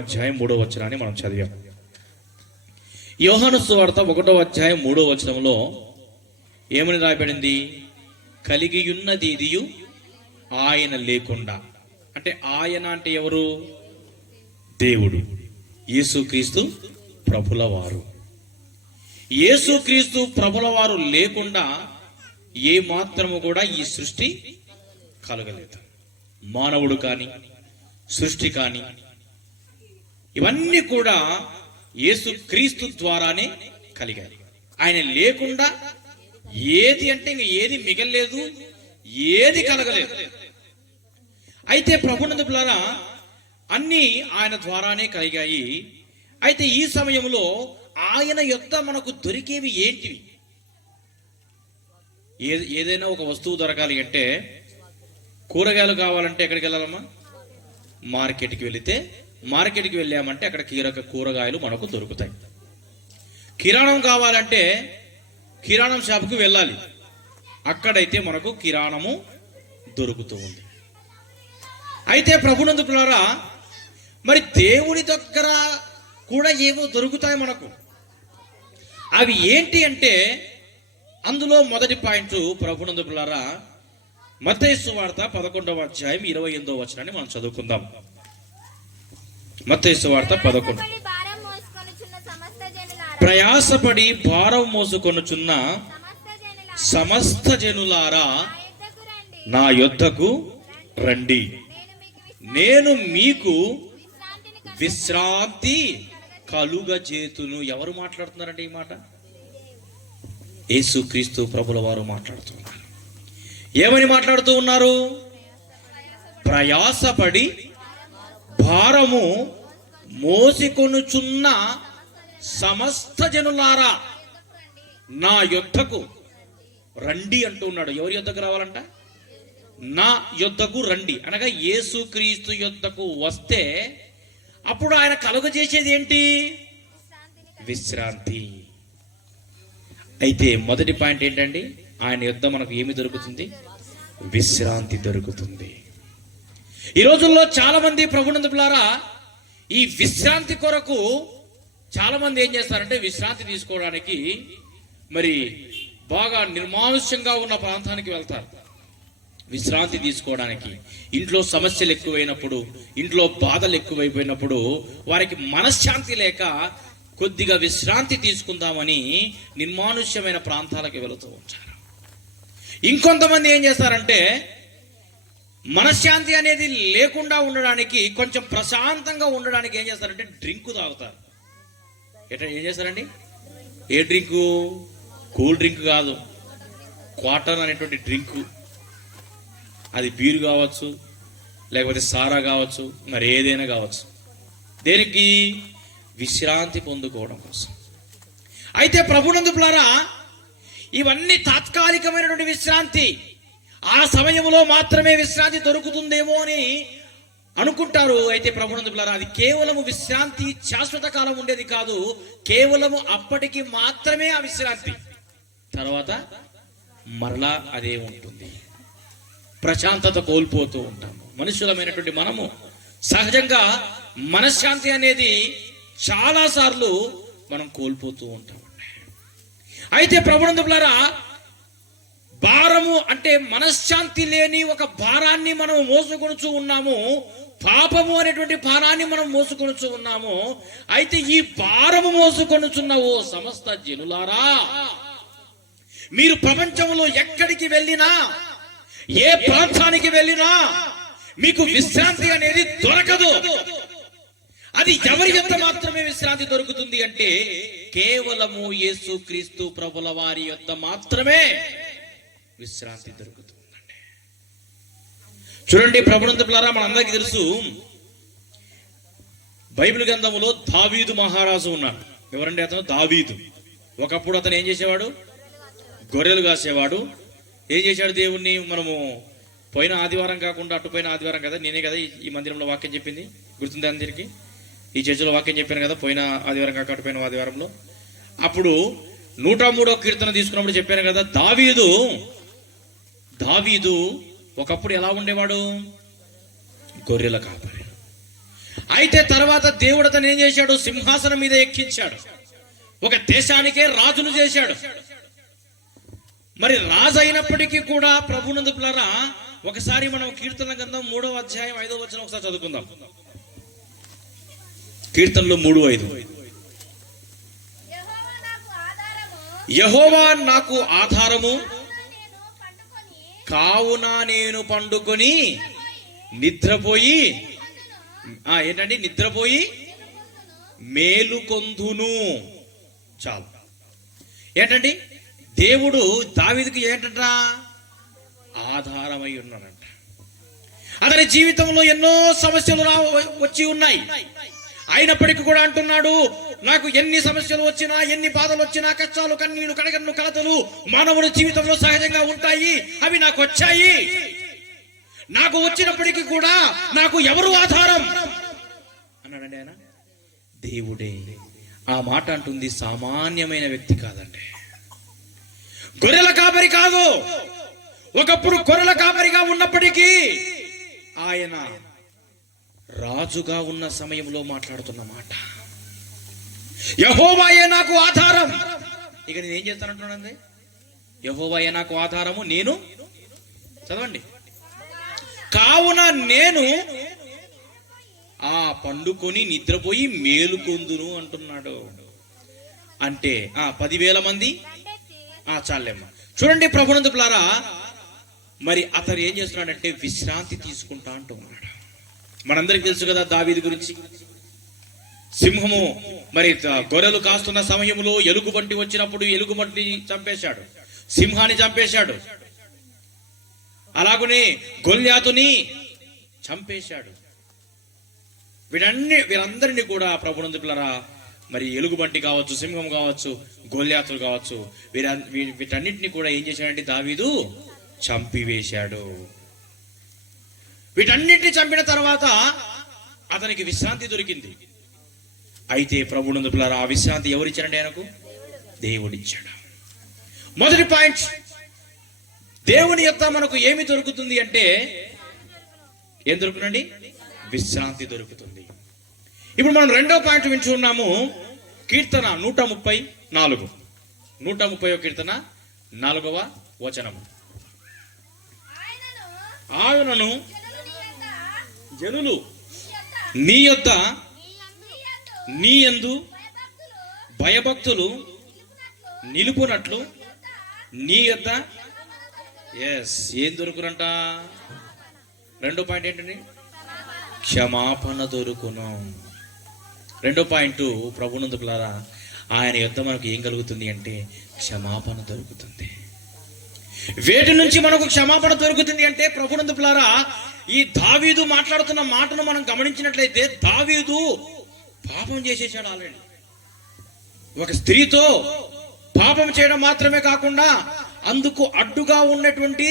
అధ్యాయం 3వ వచనాన్ని మనం చదివాం. యోహాను సువార్త 1వ అధ్యాయం 3వ వచనంలో ఏమని రాయబడింది? కలిగియున్నది ఇదియు ఆయన లేకుండా. అంటే ఆయన అంటే ఎవరు? దేవుడు, యేసుక్రీస్తు ప్రభుల వారు. యేసుక్రీస్తు ప్రభుల వారు లేకుండా ఏ మాత్రము కూడా ఈ సృష్టి కలగలేదు. మానవుడు కానీ సృష్టి కానీ ఇవన్నీ కూడా యేసుక్రీస్తు ద్వారానే కలిగాయి. ఆయన లేకుండా ఏది అంటే ఇంక ఏది మిగలలేదు, ఏది కలగలేదు. అయితే ప్రభునందు పిల్లరా అన్నీ ఆయన ద్వారానే కలిగాయి. అయితే ఈ సమయంలో ఆయన యొద్ద మనకు దొరికేవి ఏంటివి? ఏదైనా ఒక వస్తువు దొరకాలి అంటే, కూరగాయలు కావాలంటే ఎక్కడికి వెళ్ళాలమ్మా? మార్కెట్కి వెళితే, మార్కెట్కి వెళ్ళామంటే అక్కడ కూరగాయలు మనకు దొరుకుతాయి. కిరాణం కావాలంటే కిరాణం షాపుకి వెళ్ళాలి, అక్కడైతే మనకు కిరాణము దొరుకుతూ ఉంది. అయితే ప్రభునందు పిల్లరా మరి దేవుని దగ్గర కూడా ఏవో దొరుకుతాయి మనకు. అవి ఏంటి అంటే అందులో మొదటి పాయింట్ ప్రభునందు పిల్లరా మత్తయి సువార్త 11వ అధ్యాయం 28వ వచనాన్ని మనం చదువుకుందాం. మత్తయి సువార్త 11. ప్రయాసపడి భారం మోసుకొనుచున్న సమస్త జనులారా నా యొద్దకు రండి, నేను మీకు విశ్రాంతి కలుగజేతును. ఎవరు మాట్లాడుతున్నారంటే ఈ మాట? యేసుక్రీస్తు ప్రభుల వారు మాట్లాడుతున్నారు. ఏమని మాట్లాడుతూ ఉన్నారు? ప్రయాసపడి భారము మోసికొనుచున్న సమస్త జనులారా నా యొద్దకు రండి అంటూ ఉన్నాడు. ఎవరి యొద్దకు రావాలంట? నా యొద్దకు రండి అనగా యేసుక్రీస్తు యొద్దకు వస్తే అప్పుడు ఆయన కలుగజేసేది ఏంటి? విశ్రాంతి. అయితే మొదటి పాయింట్ ఏంటండి? ఆయన యొద్ద మనకు ఏమి దొరుకుతుంది? విశ్రాంతి దొరుకుతుంది. ఈ రోజుల్లో చాలా మంది ప్రభునందు పిల్లారా ఈ విశ్రాంతి కొరకు చాలా మంది ఏం చేస్తారంటే, విశ్రాంతి తీసుకోవడానికి మరి బాగా నిర్మానుష్యంగా ఉన్న ప్రాంతానికి వెళ్తారు. విశ్రాంతి తీసుకోవడానికి ఇంట్లో సమస్యలు ఎక్కువైనప్పుడు, ఇంట్లో బాధలు ఎక్కువైపోయినప్పుడు వారికి మనశ్శాంతి లేక కొద్దిగా విశ్రాంతి తీసుకుందామని నిర్మానుష్యమైన ప్రాంతాలకు వెళుతూ ఉంటారు. ఇంకొంతమంది ఏం చేస్తారంటే మనశ్శాంతి అనేది లేకుండా ఉండడానికి, కొంచెం ప్రశాంతంగా ఉండడానికి ఏం చేస్తారంటే డ్రింక్ తాగుతారు. ఏం చేస్తారండి? ఏ డ్రింకు? కూల్ డ్రింక్ కాదు, క్వార్టర్ అనేటువంటి డ్రింకు. అది బీరు కావచ్చు, లేకపోతే సారా కావచ్చు, మరి ఏదైనా కావచ్చు. దేనికి? విశ్రాంతి పొందుకోవడం కోసం. అయితే ప్రభునందు పిల్లారా ఇవన్నీ తాత్కాలికమైనటువంటి విశ్రాంతి. ఆ సమయంలో మాత్రమే విశ్రాంతి దొరుకుతుందేమో అని అనుకుంటారు. అయితే ప్రభునందు పిల్లారా అది కేవలము విశ్రాంతి శాశ్వత కాలం ఉండేది కాదు. కేవలము అప్పటికి మాత్రమే ఆ విశ్రాంతి. తర్వాత మరలా అదే ఉంటుంది. ప్రశాంతత కోల్పోతూ ఉంటాము. మనుషులమైనటువంటి మనము సహజంగా మనశ్శాంతి అనేది చాలా సార్లు మనం కోల్పోతూ ఉంటాం. అయితే ప్రభునందు పిల్లారా భారము అంటే మనశ్శాంతి లేని ఒక భారాన్ని మనం మోసుకొనుచూ ఉన్నాము. పాపము అనేటువంటి భారాన్ని మనం మోసుకొనుచూ ఉన్నాము. అయితే ఈ భారము మోసుకొనుచున్న ఓ సమస్త జనులారా, మీరు ప్రపంచంలో ఎక్కడికి వెళ్ళినా, ఏ ప్రాంతానికి వెళ్ళినా మీకు విశ్రాంతి అనేది దొరకదు. అది ఎవరి యొక్క మాత్రమే విశ్రాంతి దొరుకుతుంది అంటే కేవలము యేసుక్రీస్తు ప్రభుల వారి యొక్క మాత్రమే విశ్రాంతి దొరుకుతుందండి. చూడండి ప్రభునందు పిల్లారా మనందరికీ తెలుసు, బైబిల్ గ్రంథంలో దావీదు మహారాజు ఉన్నాడు. ఎవరండి అతను? దావీదు. ఒకప్పుడు అతను ఏం చేసేవాడు? గొర్రెలు కాసేవాడు. ఏం చేశాడు? దేవుణ్ణి మనము పోయిన ఆదివారం కాకుండా అటుపోయిన ఆదివారం కదా, నేనే కదా ఈ మందిరంలో వాక్యం చెప్పింది, గుర్తుంది అందరికి? ఈ చర్చలో వాక్యం చెప్పాను కదా పోయిన ఆదివారం కాక అటుపోయిన ఆదివారంలో. అప్పుడు 103వ కీర్తన తీసుకున్నప్పుడు చెప్పాను కదా, దావీదు ఒకప్పుడు ఎలా ఉండేవాడు? గొర్రెల కాపరి. అయితే తర్వాత దేవుడు అతను ఏం చేశాడు? సింహాసనం మీద ఎక్కించాడు. ఒక దేశానికే రాజును చేశాడు. మరి రాజు అయినప్పటికీ కూడా ప్రభునందు పిల్లరా, ఒకసారి మనం కీర్తన గ్రంథం 3వ అధ్యాయం 5వ వచనం ఒకసారి చదువుకుందాం. కీర్తనలు 3:5. యెహోవా నాకు ఆధారము, కావున నేను పండుకొని నిద్రపోయి ఏంటండి? నిద్రపోయి మేలుకొందును. చాలు. ఏంటండి? దేవుడు దావీదుకి ఏంటంట? ఆధారమై ఉన్నాడంట. అతని జీవితంలో ఎన్నో సమస్యలు వచ్చి ఉన్నాయి. అయినప్పటికీ కూడా అంటున్నాడు, నాకు ఎన్ని సమస్యలు వచ్చినా, ఎన్ని బాధలు వచ్చినా, కష్టాలు, కన్నీళ్లు, కడగన్ను, కలతలు మానవుడి జీవితంలో సహజంగా ఉంటాయి. అవి నాకు వచ్చాయి. నాకు వచ్చినప్పటికీ కూడా నాకు ఎవరు ఆధారం అన్నాడండి ఆయన. దేవుడే. ఆ మాట అంటుంది సామాన్యమైన వ్యక్తి కాదండి. గొర్రెల కాపరి కాదు. ఒకప్పుడు గొర్రెల కాపరిగా ఉన్నప్పటికీ ఆయన రాజుగా ఉన్న సమయంలో మాట్లాడుతున్న మాట, యెహోవాయే నాకు ఆధారం. ఇక నేనేం చేస్తానంటున్నానండి? యెహోవాయే నాకు ఆధారము, నేను చదవండి, కావున నేను పండుకొని నిద్రపోయి మేలుకొందును అంటున్నాడు. అంటే 10,000 మంది చాలేమ్మా. చూడండి ప్రభునందు పిల్లారా, మరి అతను ఏం చేస్తున్నాడంటే విశ్రాంతి తీసుకుంటా అంటున్నాడు. మనందరికి తెలుసు కదా దావీదు గురించి. సింహము మరి గొర్రెలు కాస్తున్న సమయంలో ఎలుగుబంటి వచ్చినప్పుడు ఎలుగుబంటి చంపేశాడు, సింహాన్ని చంపేశాడు. అలాగనే గొల్యాతుని చంపేశాడు. వీరందరినీ కూడా ప్రభునందు పిల్లరా, మరి ఎలుగుబంటి కావచ్చు, సింహం కావచ్చు, గొల్యాతులు కావచ్చు, వీటన్నిటిని కూడా ఏం చేశాడంటే దావీదు చంపివేశాడు. వీటన్నిటిని చంపిన తర్వాత అతనికి విశ్రాంతి దొరికింది. అయితే ప్రభునందు పిల్లరా, ఆ విశ్రాంతి ఎవరిచ్చారండి? ఆయనకు దేవుడిచ్చాడు. మొదటి పాయింట్, దేవుని యొక్క మనకు ఏమి దొరుకుతుంది అంటే ఏం దొరుకుతుందండి? విశ్రాంతి దొరుకుతుంది. ఇప్పుడు మనం రెండో పాయింట్ వింటున్నాము. కీర్తన 134, 130వ కీర్తన 4వ వచనము. ఆయనను జనులు నీ యొద్ద నీ యందు భయభక్తులు నిలుపునట్లు నీ యొద్ద ఏం దొరుకునంట? రెండో పాయింట్ ఏంటండి? క్షమాపణ దొరుకును. రెండో పాయింట్ ప్రభునందు పిల్లారా, ఆయన యొద్ద మనకు ఏం కలుగుతుంది అంటే క్షమాపణ దొరుకుతుంది. వేటి నుంచి మనకు క్షమాపణ దొరుకుతుంది అంటే ప్రభునందు పిల్లారా, ఈ దావీదు మాట్లాడుతున్న మాటను మనం గమనించినట్లయితే దావీదు పాపం చేసేసాడు ఆల్రెడీ. ఒక స్త్రీతో పాపం చేయడం మాత్రమే కాకుండా అందుకు అడ్డుగా ఉన్నటువంటి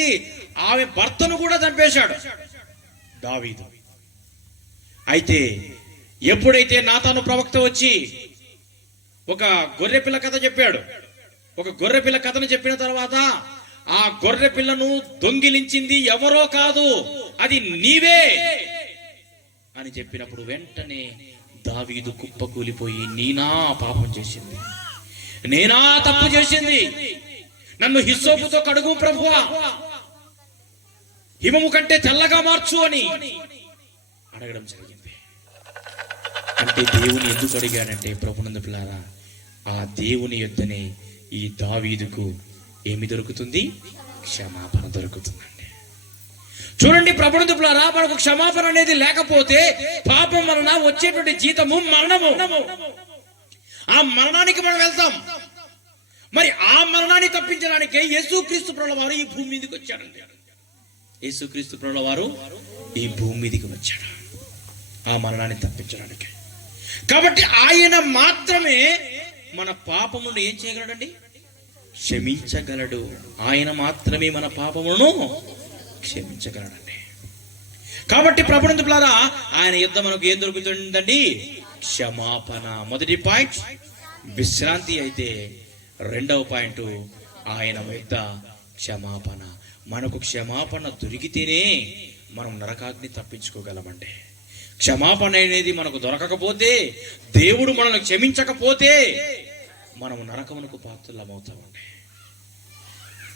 ఆమె భర్తను కూడా చంపేశాడు దావీదు. అయితే ఎప్పుడైతే నాతాను ప్రవక్త వచ్చి ఒక గొర్రె పిల్ల కథ చెప్పాడు, ఒక గొర్రె పిల్ల కథను చెప్పిన తర్వాత ఆ గొర్రె పిల్లను దొంగిలించింది ఎవరో కాదు, అది నీవే అని చెప్పినప్పుడు వెంటనే దావీదు కుప్పకూలిపోయి, నేనా పాపం చేసింది, నేనా తప్పు చేసింది, నన్ను హిస్సోపుతో కడుగు ప్రభువా, హిమము కంటే తెల్లగా మార్చు అని అడగడం జరిగింది. అంటే దేవుని ఎందుకు అడిగాడంటే ప్రభునందు పిల్లారా, ఆ దేవుని యొద్దనే ఈ దావీదుకు ఏమి దొరుకుతుంది? క్షమాపణ దొరుకుతుందండి. చూడండి ప్రభునందు పిల్లారా, మనకు క్షమాపణ అనేది లేకపోతే పాపం వలన వచ్చేటువంటి జీతము మరణము. ఆ మరణానికి మనం వెళ్తాం. మరి ఆ మరణాన్ని తప్పించడానికే యేసుక్రీస్తు ప్రభువు వారు ఈ భూమి మీదకి వచ్చాడండి. యేసుక్రీస్తు ప్రభువు వారు ఈ భూమి మీదకి వచ్చాడు ఆ మరణాన్ని తప్పించడానికి. కాబట్టి ఆయన మాత్రమే మన పాపమును ఏం చేయగలడండి? క్షమించగలడు. ఆయన మాత్రమే మన పాపమును క్షమించగలడండి. కాబట్టి ప్రభునందు పిల్లారా, ఆయన యుద్ధం మనకు ఏం దొరుకుతుందండి? క్షమాపణ. మొదటి పాయింట్ విశ్రాంతి అయితే, రెండవ పాయింట్ ఆయన యుద్ధ క్షమాపణ. మనకు క్షమాపణ దొరికితేనే మనం నరకాగ్ని తప్పించుకోగలమండి. క్షమాపణ అనేది మనకు దొరకకపోతే, దేవుడు మనల్ని క్షమించకపోతే మనము నరకమునకు పాత్రలమవుతామండి.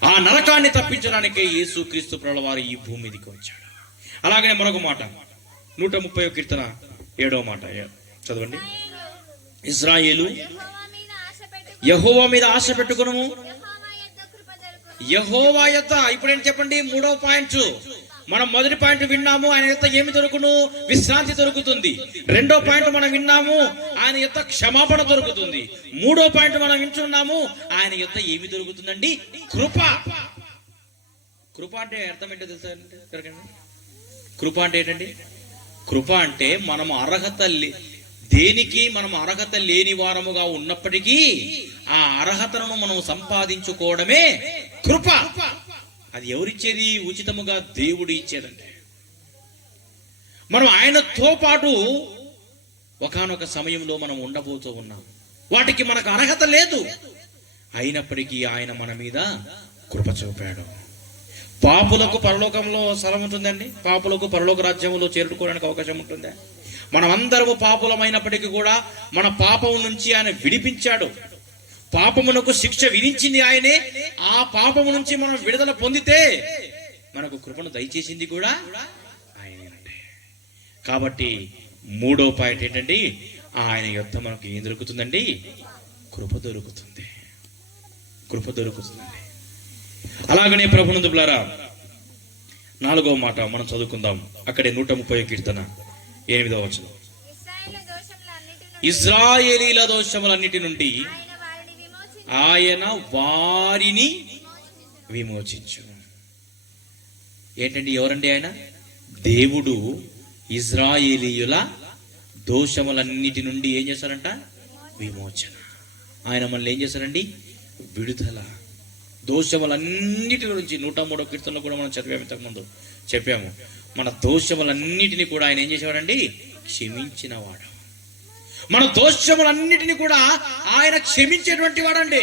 ఆ నరకాన్ని తప్పించడానికే యేసుక్రీస్తు ప్రభుల వారు ఈ భూమి మీదకి వచ్చాడు. అలాగనే మరొక మాట 130వ కీర్తన 7వ మాట చదవండి. ఇశ్రాయేలు యెహోవా మీద ఆశ పెట్టుకును, యెహోవా యొద్ద. ఇప్పుడు ఏంటి చెప్పండి? 3వ పాయింట్. మనం మొదటి పాయింట్ విన్నాము, ఆయన యొక్క ఏమి దొరుకును? విశ్రాంతి దొరుకుతుంది. 2వ పాయింట్ మనం విన్నాము, ఆయన యొక్క క్షమాపణ దొరుకుతుంది. 3వ పాయింట్ మనం వింటున్నాము, ఆయన యొక్క ఏమి దొరుకుతుందండి? కృప. కృప అంటే అర్థం ఏంటో తెలుసా? కృప అంటే ఏంటండి? కృప అంటే మనం దేనికి మనం అర్హత లేని వారముగా ఉన్నప్పటికీ ఆ అర్హతను మనం సంపాదించుకోవడమే కృప. అది ఎవరిచ్చేది? ఉచితముగా దేవుడు ఇచ్చేదండి. మనం ఆయనతో పాటు ఒకానొక సమయంలో మనం ఉండబోతూ ఉన్నాం. వాటికి మనకు అర్హత లేదు, అయినప్పటికీ ఆయన మన మీద కృప చూపాడు. పాపులకు పరలోకంలో స్థలం ఉంటుందండి. పాపులకు పరలోక రాజ్యంలో చేరుకోవడానికి అవకాశం ఉంటుందా? మనమందరము పాపులమైనప్పటికీ కూడా మన పాపం నుంచి ఆయన విడిపించాడు. పాపమునకు శిక్ష విధించింది ఆయనే. ఆ పాపము నుంచి మనం విడుదల పొందితే మనకు కృపను దయచేసింది కూడా ఆయనేనండి. కాబట్టి 3వ పాయింట్ ఏంటండి? ఆయన యొద్ద మనకు ఏం దొరుకుతుందండి? కృప దొరుకుతుంది. కృప దొరుకుతుందండి. అలాగనే ప్రభునందు బిడ్డలారా 4వ మాట మనం చదువుకుందాం. అక్కడే 130వ కీర్తన 8వ వచనం. ఇశ్రాయేలీల దోషములన్నిటి నుండి ఆయన వారిని విమోచించును. ఏంటండి? ఎవరండి ఆయన? దేవుడు ఇశ్రాయేలీయుల దోషములన్నిటి నుండి ఏం చేశారంట? విమోచన. ఆయన మనల్ని ఏం చేశారండి? విడుదల. దోషములన్నిటి నుంచి 103వ కీర్తనలో కూడా మనం చదివాము, ఇంతకుముందు చెప్పాము. మన దోషములన్నిటిని కూడా ఆయన ఏం చేసేవాడండి? క్షమించినవాడు. మన దోషములన్నిటిని కూడా ఆయన క్షమించేటువంటి వాడండి.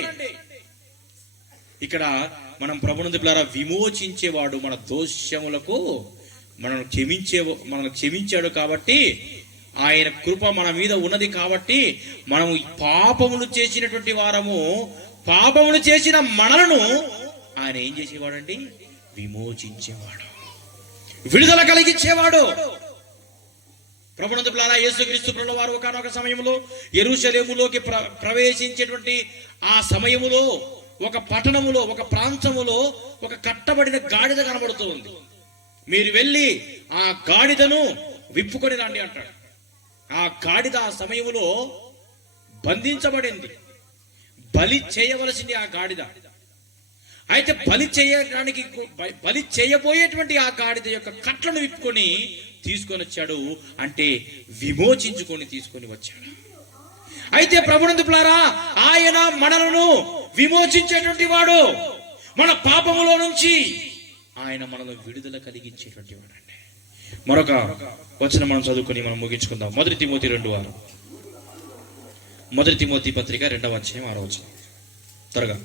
ఇక్కడ మనం ప్రభునందు ద్వారా విమోచించేవాడు. మన దోషములకు మనల్ని క్షమించాడు కాబట్టి, ఆయన కృప మన మీద ఉన్నది కాబట్టి, మనము పాపములు చేసినటువంటి వారము, పాపములు చేసిన మనలను ఆయన ఏం చేసేవాడండి? విమోచించేవాడు, విడుదల కలిగించేవాడు. ప్రభునందు ద్వారా యేసుక్రీస్తు ప్రభుల వారు ఒకానొక సమయంలో యెరూషలేములోకి ప్రవేశించేటువంటి ఆ సమయములో ఒక పట్టణములో, ఒక ప్రాంతములో ఒక కట్టబడిన గాడిద కనబడుతూ ఉంది. మీరు వెళ్ళి ఆ గాడిదను విప్పుకొని రండి అంటాడు. ఆ గాడిద ఆ సమయములో బంధించబడింది, బలి చేయవలసింది ఆ గాడిద. అయితే బలి చేయబోయేటువంటి ఆ గాడిద యొక్క కట్లను విప్పుకొని తీసుకొని వచ్చాడు. అంటే విమోచించుకొని తీసుకొని వచ్చాడు. అయితే ప్రభునందు ప్రియులారా, ఆయన మనలను విమోచించేటువంటి వాడు. మన పాపములో నుంచి ఆయన మనను విడుదల కలిగించేటువంటి వాడు అండి. మరొక వచనం మనం చదువుకొని మనం ముగించుకుందాం. 1 తిమోతి 2:6. 1 తిమోతి పత్రిక 2వ అధ్యాయం 6వ వచనం. త్వరగా.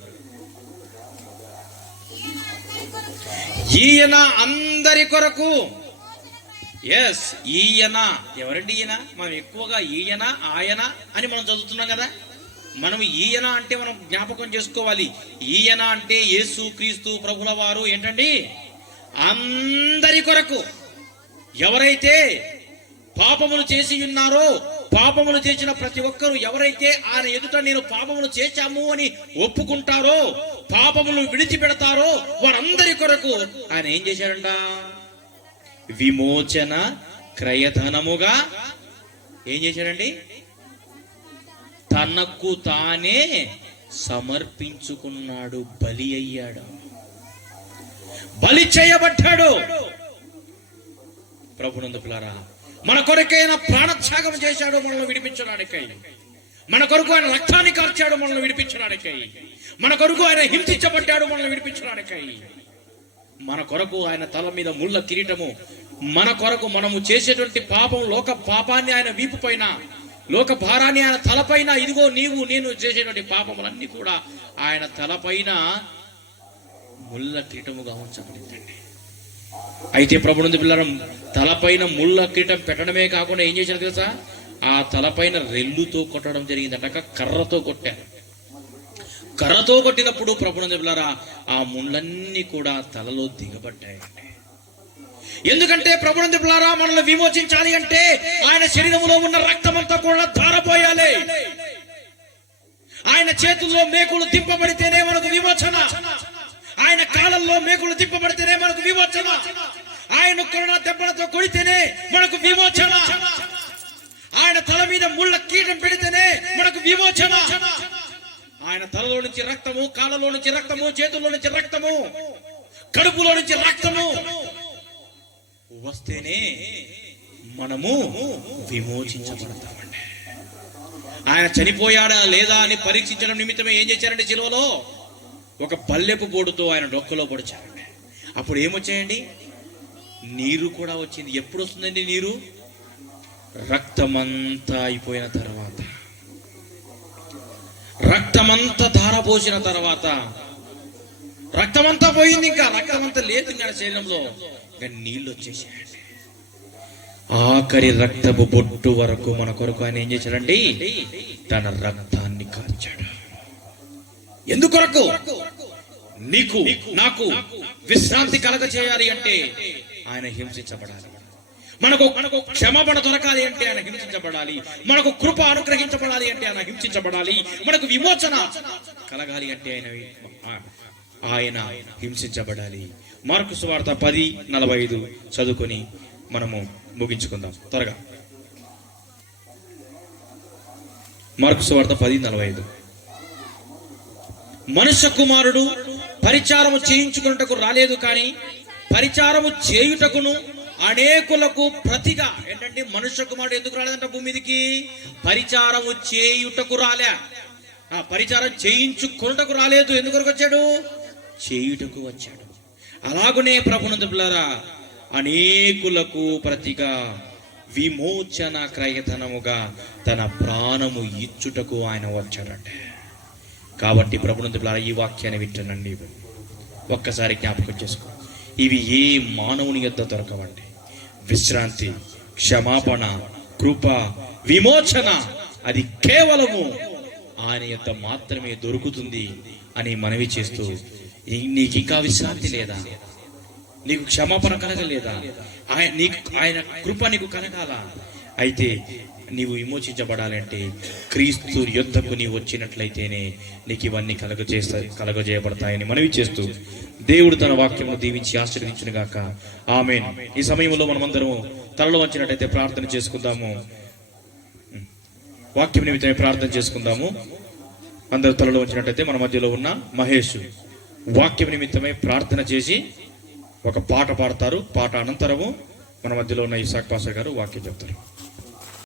ఈయన అందరి కొరకు. ఎస్, ఈయన. ఎవరండి ఈయన? మనం ఎక్కువగా ఈయన, ఆయన అని మనం చదువుతున్నాం కదా. మనం ఈయన అంటే మనం జ్ఞాపకం చేసుకోవాలి. ఈయన అంటే యేసుక్రీస్తు ప్రభుల వారు ఏంటండి? అందరి కొరకు. ఎవరైతే పాపములు చేసి ఉన్నారో, పాపములు చేసిన ప్రతి ఒక్కరూ ఎవరైతే ఆయన ఎదుట నేను పాపములు చేశాము అని ఒప్పుకుంటారో, పాపములు విడిచిపెడతారో వారందరి కొరకు ఆయన ఏం చేశాడంట? విమోచన క్రయధనముగా ఏం చేశాడండి? తనకు తానే సమర్పించుకున్నాడు, బలి అయ్యాడు, బలి చేయబడ్డాడు. ప్రభునందు ప్రియులారా, మన కొరకైన ప్రాణత్యాగం చేశాడు మనల్ని విడిపించడానికై. మన కొరకు ఆయన రక్తాన్ని కార్చాడు మనల్ని విడిపించడానికై. మన కొరకు ఆయన హింసించబడ్డాడు మనల్ని విడిపించడానికై. మన కొరకు ఆయన తల మీద ముళ్ళ కిరీటము, మన కొరకు మనము చేసేటువంటి పాపం, లోక పాపాన్ని ఆయన వీపు పైన, లోక భారాన్ని ఆయన తలపైన, ఇదిగో నీవు నేను చేసేటువంటి పాపములన్నీ కూడా ఆయన తలపైన ముళ్ళ కిరీటముగా ఉంచబడిందండి. అయితే ప్రభునందు పిల్లరం తలపైన ముళ్ళ కిరీటం పెట్టడమే కాకుండా ఏం చేశారు తెలుసా? ఆ తలపైన రెల్లుతో కొట్టడం జరిగిందట, కర్రతో కొట్టారు. కర్రతో కొట్టినప్పుడు ప్రభునందు పిల్లరా ఆ ముళ్ళన్నీ కూడా తలలో దిగబడ్డాయి. ఎందుకంటే ప్రభునందు పిల్లరా మనల్ని విమోచించాలి అంటే ఆయన శరీరంలో ఉన్న రక్తమంతా కూడా ధారపోయాలి. ఆయన చేతుల్లో మేకులు దింపబడితేనే మనకు విమోచన. ఆయన కాళ్ళల్లో మేకులు దింపబడితేనే మనకు విమోచన. ఆయన కొరడ దెబ్బలతో కొడితేనే మనకు విమోచన. ఆయన తల మీద ముళ్ళ కీటం పెడితేనే మనకు విమోచన. ఆయన తలలో నుంచి రక్తము, కాళ్ళలో నుంచి రక్తము, చేతుల్లో నుంచి రక్తము, కడుపులో నుంచి రక్తము వస్తేనే మనము విమోచించబడతామండి. ఆయన చనిపోయాడా లేదా అని పరీక్షించడం నిమిత్తమే ఏం చేశారంటే శిలువలో ఒక పల్లెపు పోటుతో ఆయన డొక్కలో పొడిచారండి. అప్పుడు ఏమొచ్చాయండి? నీరు కూడా వచ్చింది. ఎప్పుడు వస్తుందండి నీరు? రక్తమంతా అయిపోయిన తర్వాత, రక్తమంతా ధారపోసిన తర్వాత. రక్తమంతా పోయింది, ఇంకా రక్తమంతా లేదు ఇంకా శరీరంలో, ఇంకా నీళ్ళు వచ్చేసాయండి. ఆఖరి రక్తపు బొట్టు వరకు మన కొరకు ఆయన ఏం చేశాడండి? తన రక్తాన్ని కార్చాడు. ఎందుకొరకు? నీకు నాకు విశ్రాంతి కలగ చేయాలి అంటే ఆయన హింసించబడాలి. మనకు క్షమాపణ దొరకాలి అంటే ఆయన హింసించబడాలి. మనకు కృప అనుగ్రహించబడాలి అంటే ఆయన హింసించబడాలి. మనకు విమోచన కలగాలి అంటే ఆయన హింసించబడాలి. మార్కు సువార్త 10:45 చదువుకొని మనము ముగించుకుందాం త్వరగా. మార్కు సువార్త 10:45. మనుష్య కుమారుడు పరిచారము చేయించుకున్నటకు రాలేదు, కానీ పరిచారము చేయుటకును అనేకులకు ప్రతిగా. ఏంటంటే మనుష్య కుమారుడు ఎందుకు రాలేదంట భూమి మీదకి? పరిచారము చేయుటకు రాలే, పరిచారం చేయించుకున్నటకు రాలేదు. ఎందుకు వచ్చాడు? చేయుటకు వచ్చాడు. అలాగునే ప్రభునందు పిల్లరా అనేకులకు ప్రతిగా విమోచన క్రయధనముగా తన ప్రాణము ఇచ్చుటకు ఆయన వచ్చాడంటే. కాబట్టి ప్రభునందు పిల్లరా ఈ వాక్యాన్ని వింటునండి, ఒక్కసారి జ్ఞాపకం చేసుకో. ఇవి ఏ మానవుని యొద్ద దొరకవండి. విశ్రాంతి, క్షమాపణ, కృప, విమోచన అది కేవలము ఆయన యొద్ద మాత్రమే దొరుకుతుంది అని మనవి చేస్తూ, నీకు ఇంకా విశ్రాంతి లేదా? నీకు క్షమాపణ కలగలేదా? ఆయన కృప నీకు కలగాల? అయితే నీవు విమోచించబడాలంటే క్రీస్తు యొద్దకు నీవు వచ్చినట్లయితేనే నీకు ఇవన్నీ కలగజేయబడతాయని మనవి చేస్తూ దేవుడు తన వాక్యమును దీవించి ఆశీర్వదించును గాక. ఆమేన్. ఈ సమయంలో మనమందరము తలలో వంచినట్లయితే ప్రార్థన చేసుకుందాము. వాక్యం నిమిత్తమే ప్రార్థన చేసుకుందాము. అందరూ తలలో వంచినట్లయితే మన మధ్యలో ఉన్న మహేష్ వాక్యం నిమిత్తమై ప్రార్థన చేసి ఒక పాట పాడతారు. పాట అనంతరము మన మధ్యలో ఉన్న ఇసాక్ పాస్టర్ గారు వాక్యం చెప్తారు.